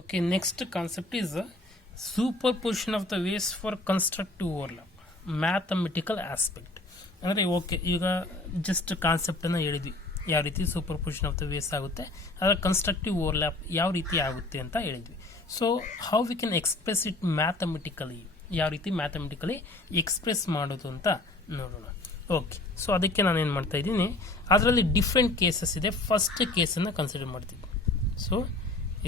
Okay, next concept is superposition of the waves for constructive overlap, mathematical aspect. ಅಂದರೆ okay, ಈಗ just ಕಾನ್ಸೆಪ್ಟನ್ನು ಹೇಳಿದ್ವಿ, ಯಾವ ರೀತಿ ಸೂಪರ್ಪೊಸಿಷನ್ ಆಫ್ ದ ವೇವ್ಸ್ ಆಗುತ್ತೆ, ಅದರ ಕನ್ಸ್ಟ್ರಕ್ಟಿವ್ ಓವರ್ಲ್ಯಾಪ್ ಯಾವ ರೀತಿ ಆಗುತ್ತೆ ಅಂತ ಹೇಳಿದ್ವಿ. So how we can express it mathematically, ಯಾವ ರೀತಿ ಮ್ಯಾಥಮೆಟಿಕಲಿ ಎಕ್ಸ್ಪ್ರೆಸ್ ಮಾಡೋದು ಅಂತ ನೋಡೋಣ. ಓಕೆ, ಸೊ ಅದಕ್ಕೆ ನಾನು ಏನು ಮಾಡ್ತಾ ಇದ್ದೀನಿ, ಅದರಲ್ಲಿ ಡಿಫ್ರೆಂಟ್ ಕೇಸಸ್ ಇದೆ. ಫಸ್ಟ್ ಕೇಸನ್ನು ಕನ್ಸಿಡರ್ ಮಾಡ್ತೀನಿ. ಸೊ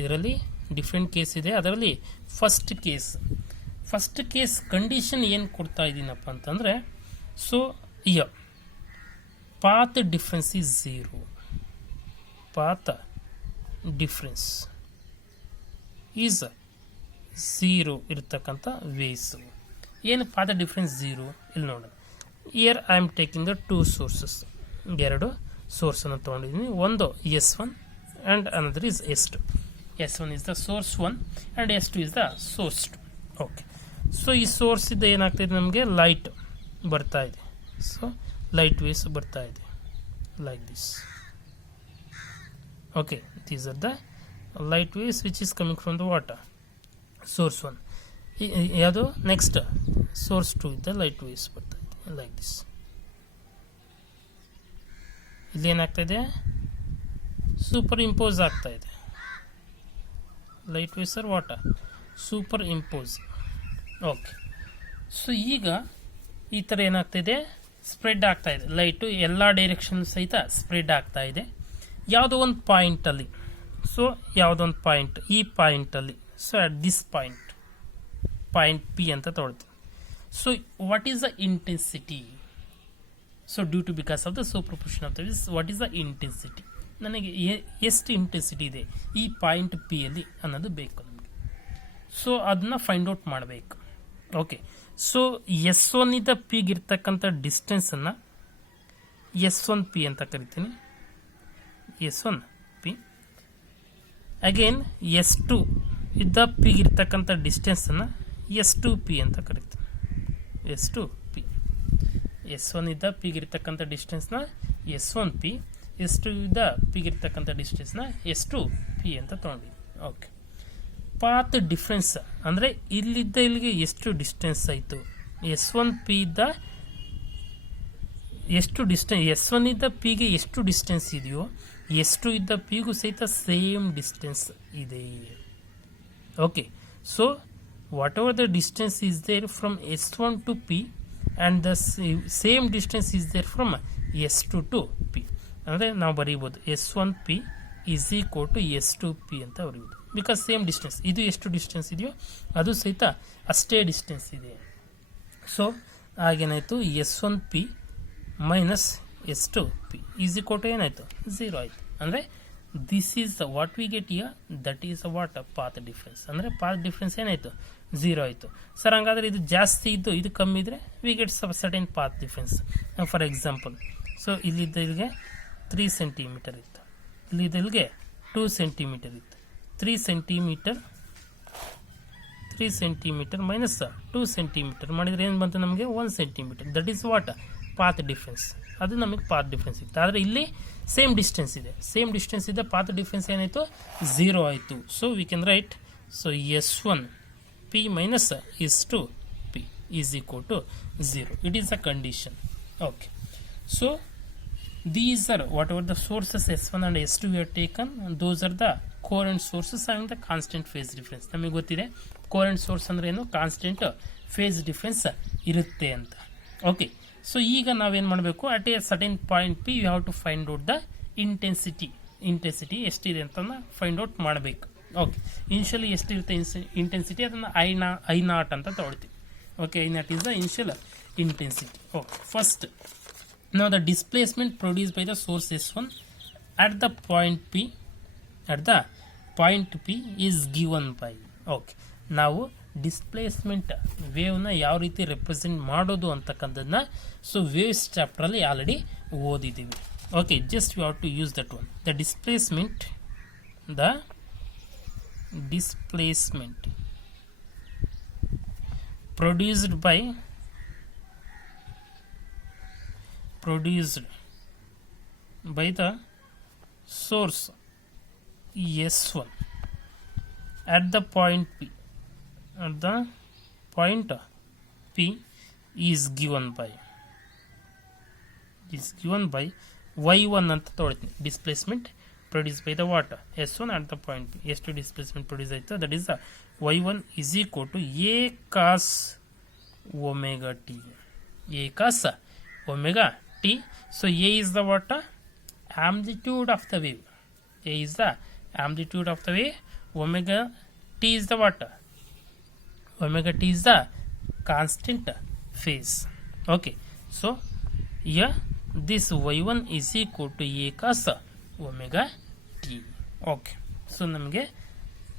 ಇದರಲ್ಲಿ ಡಿಫ್ರೆಂಟ್ ಕೇಸ್ ಇದೆ. ಅದರಲ್ಲಿ ಫಸ್ಟ್ ಕೇಸ್ ಕಂಡೀಷನ್ ಏನು ಕೊಡ್ತಾ ಇದ್ದೀನಪ್ಪ ಅಂತಂದರೆ, so path difference is zero. Path difference is zero ಇರ್ತಕ್ಕಂಥ ವೇವ್ಸ್. ಏನು ಪಾತ್ ಡಿಫ್ರೆನ್ಸ್ ಝೀರೋ ಇಲ್ಲಿ ನೋಡೋಣ. Year I am taking the two sources, ಎರಡು ಸೋರ್ಸನ್ನು ತೊಗೊಂಡಿದ್ದೀನಿ. ಒಂದು S1 and another is S2. S1 is the source 1 and S2 is the source 2. Okay, so ಈ source ಇದ್ದ ಏನಾಗ್ತಾಯಿದೆ, ನಮಗೆ ಲೈಟ್ ಬರ್ತಾ ಇದೆ. ಸೊ ಲೈಟ್ ವೇವ್ಸ್ ಬರ್ತಾ ಇದೆ like this. Okay, these are the light waves which is coming from the water source 1. ಯಾವುದು next source 2 ಇದ್ದ light waves ಬರ್ತಾ ಇದೆ ಲೈಕ್ ದಿಸ್. ಇಲ್ಲಿ ಏನಾಗ್ತಾಯಿದೆ, ಸೂಪರ್ ಇಂಪೋಸ್ ಆಗ್ತಾ ಇದೆ. Light waves R water super impose. Okay, so ಈಗ ಈ ಥರ ಏನಾಗ್ತಾಯಿದೆ, ಸ್ಪ್ರೆಡ್ ಆಗ್ತಾ ಇದೆ. ಲೈಟು ಎಲ್ಲ ಡೈರೆಕ್ಷನ್ ಸಹಿತ ಸ್ಪ್ರೆಡ್ ಆಗ್ತಾ ಇದೆ ಯಾವುದೋ ಒಂದು ಪಾಯಿಂಟಲ್ಲಿ. ಸೊ ಯಾವುದೋ ಒಂದು ಪಾಯಿಂಟ್, ಈ ಪಾಯಿಂಟಲ್ಲಿ, so at this point P ಅಂತ ತೊಗೊಳ್ತೀವಿ. So what is the intensity? So due to because of the superposition of the waves, what is the intensity? ನನಗೆ ಎಷ್ಟು ಇಂಟೆನ್ಸಿಟಿ ಇದೆ ಈ ಪಾಯಿಂಟ್ P ಅಲ್ಲಿ ಅನ್ನೋದು ಬೇಕು ನಮಗೆ. ಸೊ ಅದನ್ನ ಫೈಂಡ್ ಔಟ್ ಮಾಡಬೇಕು. ಓಕೆ, ಸೊ S1 ಇಂದ Pಗೆ ಇರ್ತಕ್ಕಂಥ ಡಿಸ್ಟೆನ್ಸನ್ನು S1P ಅಂತ ಕರಿತೀನಿ. S1P. ಅಗೇನ್ S2 ಇದ್ದ Pಗೆ ಇರ್ತಕ್ಕಂಥ ಡಿಸ್ಟೆನ್ಸನ್ನು S2P ಅಂತ ಕರಿತೀನಿ. S2P. S1 ಇದ್ದ Pಗೆ ಇರ್ತಕ್ಕಂಥ ಡಿಸ್ಟೆನ್ಸ್ನ S1P, S2 ಇದ್ದ Pಗೆ ಇರ್ತಕ್ಕಂಥ ಡಿಸ್ಟೆನ್ಸ್ನ S2P ಅಂತ ತೊಗೊಂಡಿದ್ದೀನಿ. ಓಕೆ, ಪಾತ್ ಡಿಫ್ರೆನ್ಸ್ ಅಂದರೆ ಇಲ್ಲಿದ್ದ ಇಲ್ಲಿಗೆ ಎಷ್ಟು ಡಿಸ್ಟೆನ್ಸ್ ಆಯಿತು, S1P ಇದ್ದ ಎಷ್ಟು ಡಿಸ್ಟೆನ್ಸ್, S1 ಇದ್ದ Pಗೆ ಎಷ್ಟು ಡಿಸ್ಟೆನ್ಸ್ ಇದೆಯೋ S2 ಇದ್ದ Pಗೂ ಸಹಿತ ಸೇಮ್ ಡಿಸ್ಟೆನ್ಸ್ ಇದೆ. Okay, so whatever the distance is there from S1 to P and the same distance is there from S2 to P. ಅಂದರೆ ನಾವು ಬರೀಬೋದು S1P is equal to S2P ಅಂತ ಬರೀಬೋದು. Because same distance, ಇದು ಎಷ್ಟು distance ಇದೆಯೋ ಅದು ಸಹಿತ ಅಷ್ಟೇ distance ಇದೆ. ಸೊ ಆಗೇನಾಯಿತು, S1P minus S2P is equal to ಏನಾಯಿತು, 0 ಆಯಿತು. ಅಂದರೆ this is what we get here, that is what path difference. ಅಂದರೆ ಪಾತ್ ಡಿಫ್ರೆನ್ಸ್ ಏನಾಯಿತು, 0 ಆಯಿತು. ಸರ್ ಹಂಗಾದರೆ ಇದು ಜಾಸ್ತಿ ಇದ್ದು ಇದು ಕಮ್ಮಿ ಇದ್ದರೆ we get certain path difference. For example, so ಇಲ್ಲಿದ್ದ ಇಲ್ಲಿಗೆ 3 ಸೆಂಟಿಮೀಟರ್ ಇತ್ತು, ಇಲ್ಲಿದ್ದ ಇಲ್ಲಿಗೆ 2 ಸೆಂಟಿಮೀಟರ್ ಇತ್ತು. 3 ಸೆಂಟಿಮೀಟರ್ ಮೈನಸ್ 2 ಸೆಂಟಿಮೀಟರ್ ಮಾಡಿದರೆ ಏನು ಬಂತು ನಮಗೆ, 1 centimetre. That is what path difference. ಅದು ನಮಗೆ ಪಾತ್ ಡಿಫ್ರೆನ್ಸ್ ಇತ್ತು. ಆದರೆ ಇಲ್ಲಿ ಸೇಮ್ ಡಿಸ್ಟೆನ್ಸ್ ಇದೆ, ಸೇಮ್ ಡಿಸ್ಟೆನ್ಸ್ ಇದೆ, ಪಾತ್ ಡಿಫ್ರೆನ್ಸ್ ಏನಾಯಿತು, 0 ಆಯಿತು. So we can write, so S1P minus S2P is equal to 0. It is a condition. Okay, so these are whatever the sources S1 and S2 we have taken, those are the coherent sources and the constant phase difference. ನಮಗೆ ಗೊತ್ತಿದೆ coherent source ಅಂದ್ರೆ ಏನು, constant face difference ಇರುತ್ತೆ ಅಂತ. Okay, so ಈಗ ನಾವೇನು ಮಾಡಬೇಕು, at a certain point P you have to find out the intensity ಎಷ್ಟಿದೆ ಅಂತ ಫೈಂಡ್ ಔಟ್ ಮಾಡಬೇಕು. ಓಕೆ, ಇನಿಷಿಯಲಿ ಎಷ್ಟಿರುತ್ತೆ ಇಂಟೆನ್ಸಿಟಿ, ಅದನ್ನು I0 ಅಂತ ತೊಗೊಳ್ತೀವಿ. Okay, I0 is the initial intensity. Okay, first now the displacement produced by the source S1 at the point P is given by. Okay, ನಾವು displacement ವೇವ್ನ ಯಾವ ರೀತಿ represent ಮಾಡೋದು ಅಂತಕ್ಕಂಥದ್ದನ್ನ ಸೊ ವೇವ್ಸ್ ಚಾಪ್ಟ್ರಲ್ಲಿ ಆಲ್ರೆಡಿ ಓದಿದ್ದೀವಿ. Okay, just you have to use that one. The displacement produced by the source S1 at the point P, at the point P is given by y1 ಅಂತ ತೊಗೊಳ್ತೀನಿ. Displacement produce by the what S1 at the point P. ಎಷ್ಟು displacement produce ಆಯಿತು, that is y1 is equal to a cos omega t. A cos omega t. So a is the what? Amplitude of the wave. A is the amplitude of the wave. Omega t is the what? Omega t is the constant phase. Okay, so here this y1 is equal to a cos omega t. Okay, so ನಮಗೆ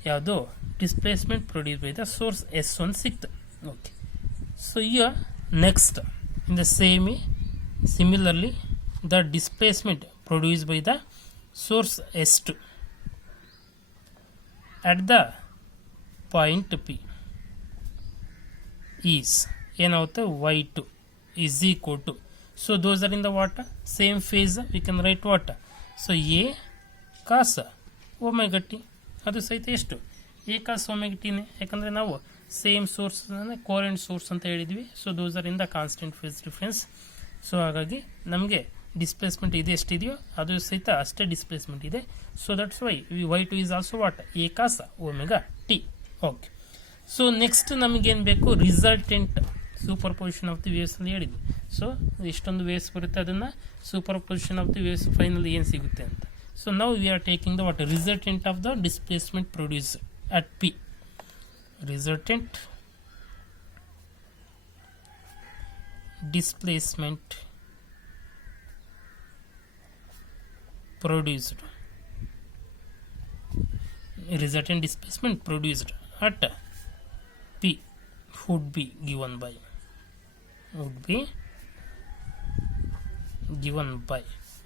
ಯಾವುದು displacement produce by the source S1 ಸಿಕ್ತು. Okay, so here next in the similarly the displacement produced by the source S2 at the point P is ಏನಾಗುತ್ತೆ y2 is equal to, so those are in the what same phase, we can write what, so a cos omega t. ಅದು ಸಹಿತ ಎಷ್ಟು a cos omega t ನೇ, ಯಾಕಂದರೆ ನಾವು same source ಅಂದರೆ ಕೋರೆಂಟ್ source ಅಂತ ಹೇಳಿದ್ವಿ. So those are in the constant face difference. So ಹಾಗಾಗಿ ನಮಗೆ ಡಿಸ್ಪ್ಲೇಸ್ಮೆಂಟ್ ಇದೆ ಎಷ್ಟಿದೆಯೋ ಅದು ಸಹಿತ ಅಷ್ಟೇ ಡಿಸ್ಪ್ಲೇಸ್ಮೆಂಟ್ ಇದೆ. So that's why y2 is also what a cos omega t. Okay, so next ನಮಗೇನು ಬೇಕು, resultant super position of the waves ಅಂತ ಹೇಳಿದ್ವಿ. ಸೊ ಎಷ್ಟೊಂದು ವೇವ್ಸ್ ಬರುತ್ತೆ ಅದನ್ನು super position of the waves final ಏನು ಸಿಗುತ್ತೆ ಅಂತ. So now we are taking the what resultant of the displacement produce at P. Resultant displacement produced at P would be given by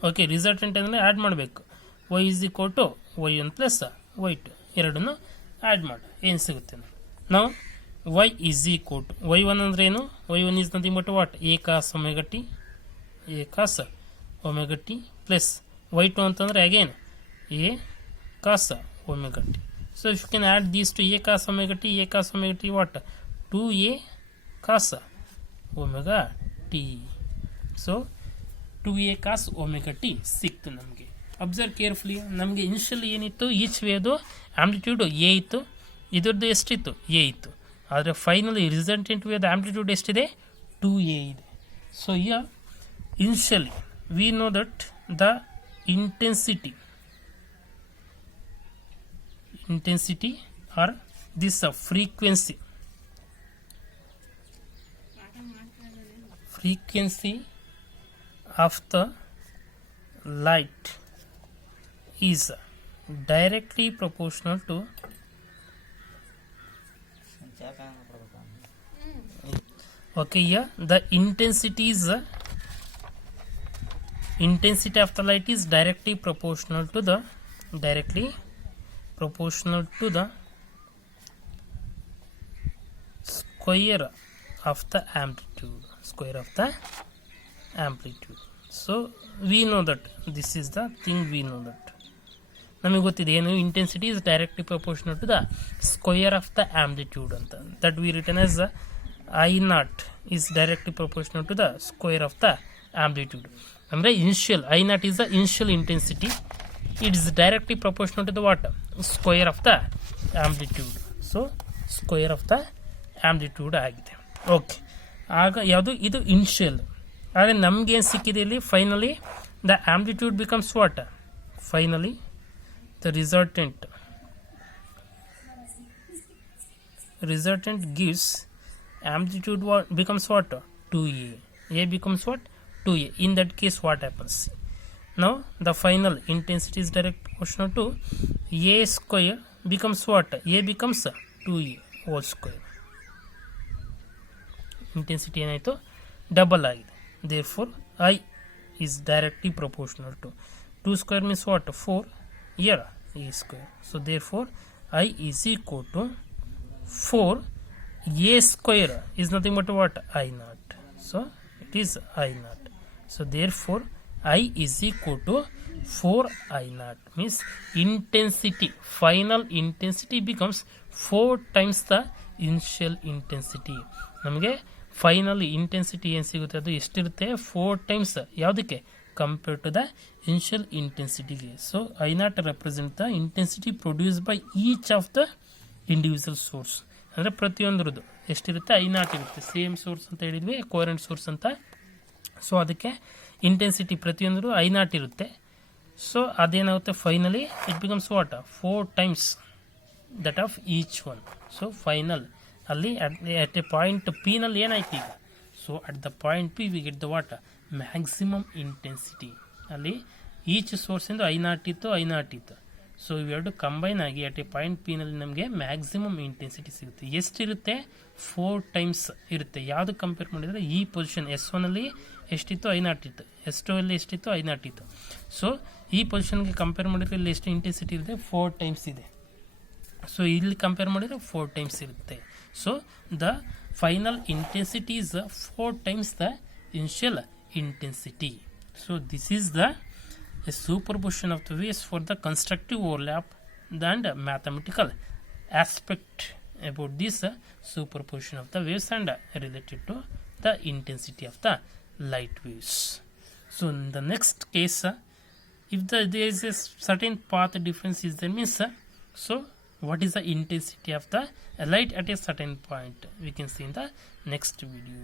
okay, resultant ಅಂದರೆ add ಮಾಡಬೇಕು. y is equal to y1 plus y2 ಎರಡನ್ನು add ಮಾಡಿ ಏನು ಸಿಗುತ್ತೆ. ನಾವು y is equal to y1 ಅಂದ್ರೆ ಏನು, y1 is nothing but what, a cos omega t plus y2 ಅಂತಂದರೆ again a cos omega t. So if you can add these to a cos omega t what, 2a cos omega t. So 2a cos omega t ಸಿಕ್ತು ನಮಗೆ. Observe carefully, ನಮಗೆ initially ಏನಿತ್ತು, each ವೇದು amplitude A ಇತ್ತು, ಇದರದ್ದು ಎಷ್ಟಿತ್ತು A ಇತ್ತು, ಆದರೆ finally resultant ವೇದ amplitude ಎಷ್ಟಿದೆ 2a ಇದೆ. So here initially we know that the intensity are this frequency of the light is directly proportional to okay, here the intensity of the light is directly proportional to the square of the amplitude. So we know that this is the thing, we know that ನಮಗೆ ಗೊತ್ತಿದೆ ಏನು, intensity is directly proportional to the square of the amplitude ಅಂತ. That we return as I0 is directly proportional to the square of the amplitude. ಅಂದರೆ initial I0 is the initial intensity, it is directly proportional to the what, square of the amplitude. So square of the amplitude ಆಗಿದೆ. Okay, ಆಗ ಯಾವುದು ಇದು initial. ಆದರೆ ನಮಗೇನು ಸಿಕ್ಕಿದೆ ಇಲ್ಲಿ, finally the amplitude becomes what, finally the resultant gives amplitude what becomes what, 2a. A becomes what, 2a. In that case what happens, now the final intensity is direct proportional to a square becomes what, a becomes 2a whole square. Intensity ಏನಾಯಿತು, double ಆಗಿದೆ. therefore I is directly proportional to 2 square means what, 4 here a square. So therefore I is equal to 4 a square is nothing but what, I0. So it is I0. So therefore I is equal to 4 I naught, means intensity, final intensity becomes 4 times the initial intensity. ನಮಗೆ final intensity ಏನು ಸಿಗುತ್ತೆ ಅದು ಎಷ್ಟಿರುತ್ತೆ 4 times ಯಾವುದಕ್ಕೆ compare to the initial ಇಂಟೆನ್ಸಿಟಿಗೆ. So I not represent the intensity produce by each of the individual source. ಅಂದರೆ ಪ್ರತಿಯೊಂದರದ್ದು ಎಷ್ಟಿರುತ್ತೆ ಐ ನಾಟ್ ಇರುತ್ತೆ. ಸೇಮ್ ಸೋರ್ಸ್ ಅಂತ ಹೇಳಿದ್ವಿ, ಕೋರೆಂಟ್ ಸೋರ್ಸ್ ಅಂತ. ಸೊ ಅದಕ್ಕೆ ಇಂಟೆನ್ಸಿಟಿ ಪ್ರತಿಯೊಂದರೂ ಐ ನಾಟ್ ಇರುತ್ತೆ. ಸೊ ಅದೇನಾಗುತ್ತೆ finally it becomes what 4 times that of each one. So final ಅಲ್ಲಿ ಅಟ್ ಎ ಪಾಯಿಂಟ್ ಪಿ ನಲ್ಲಿ ಏನಾಯ್ತು ಈಗ, so at the point P we get the what maximum intensity. ಅಲ್ಲಿ each ಸೋರ್ಸಿಂದ I not ಇತ್ತು. So ಇವೆರಡು combine ಆಗಿ at a point P ನಲ್ಲಿ ನಮಗೆ ಮ್ಯಾಕ್ಸಿಮಮ್ ಇಂಟೆನ್ಸಿಟಿ ಸಿಗುತ್ತೆ. ಎಷ್ಟಿರುತ್ತೆ 4 ಟೈಮ್ಸ್ ಇರುತ್ತೆ. ಯಾವುದು ಕಂಪೇರ್ ಮಾಡಿದರೆ ಈ ಪೊಸಿಷನ್ S1 ಅಲ್ಲಿ ಎಷ್ಟಿತ್ತು ಐ ನಾಟ್ ಇತ್ತು, S2 ಅಲ್ಲಿ ಎಷ್ಟಿತ್ತು ಐ ನಾಟ್ ಇತ್ತು. ಸೊ ಈ ಪೊಸಿಷನ್ಗೆ ಕಂಪೇರ್ ಮಾಡಿದರೆ ಇಲ್ಲಿ ಎಷ್ಟು ಇಂಟೆನ್ಸಿಟಿ ಇದೆ 4 ಟೈಮ್ಸ್ ಇದೆ. ಸೊ ಇಲ್ಲಿ ಕಂಪೇರ್ ಮಾಡಿದರೆ 4 ಟೈಮ್ಸ್ ಇರುತ್ತೆ. So the final intensity is 4 times the initial intensity. So this is the superposition of the waves for the constructive overlap and mathematical aspect about this superposition of the waves and related to the intensity of the light waves. So in the next case, if there is a certain path difference is there, means so what is the intensity of the light at a certain point, we can see in the next video.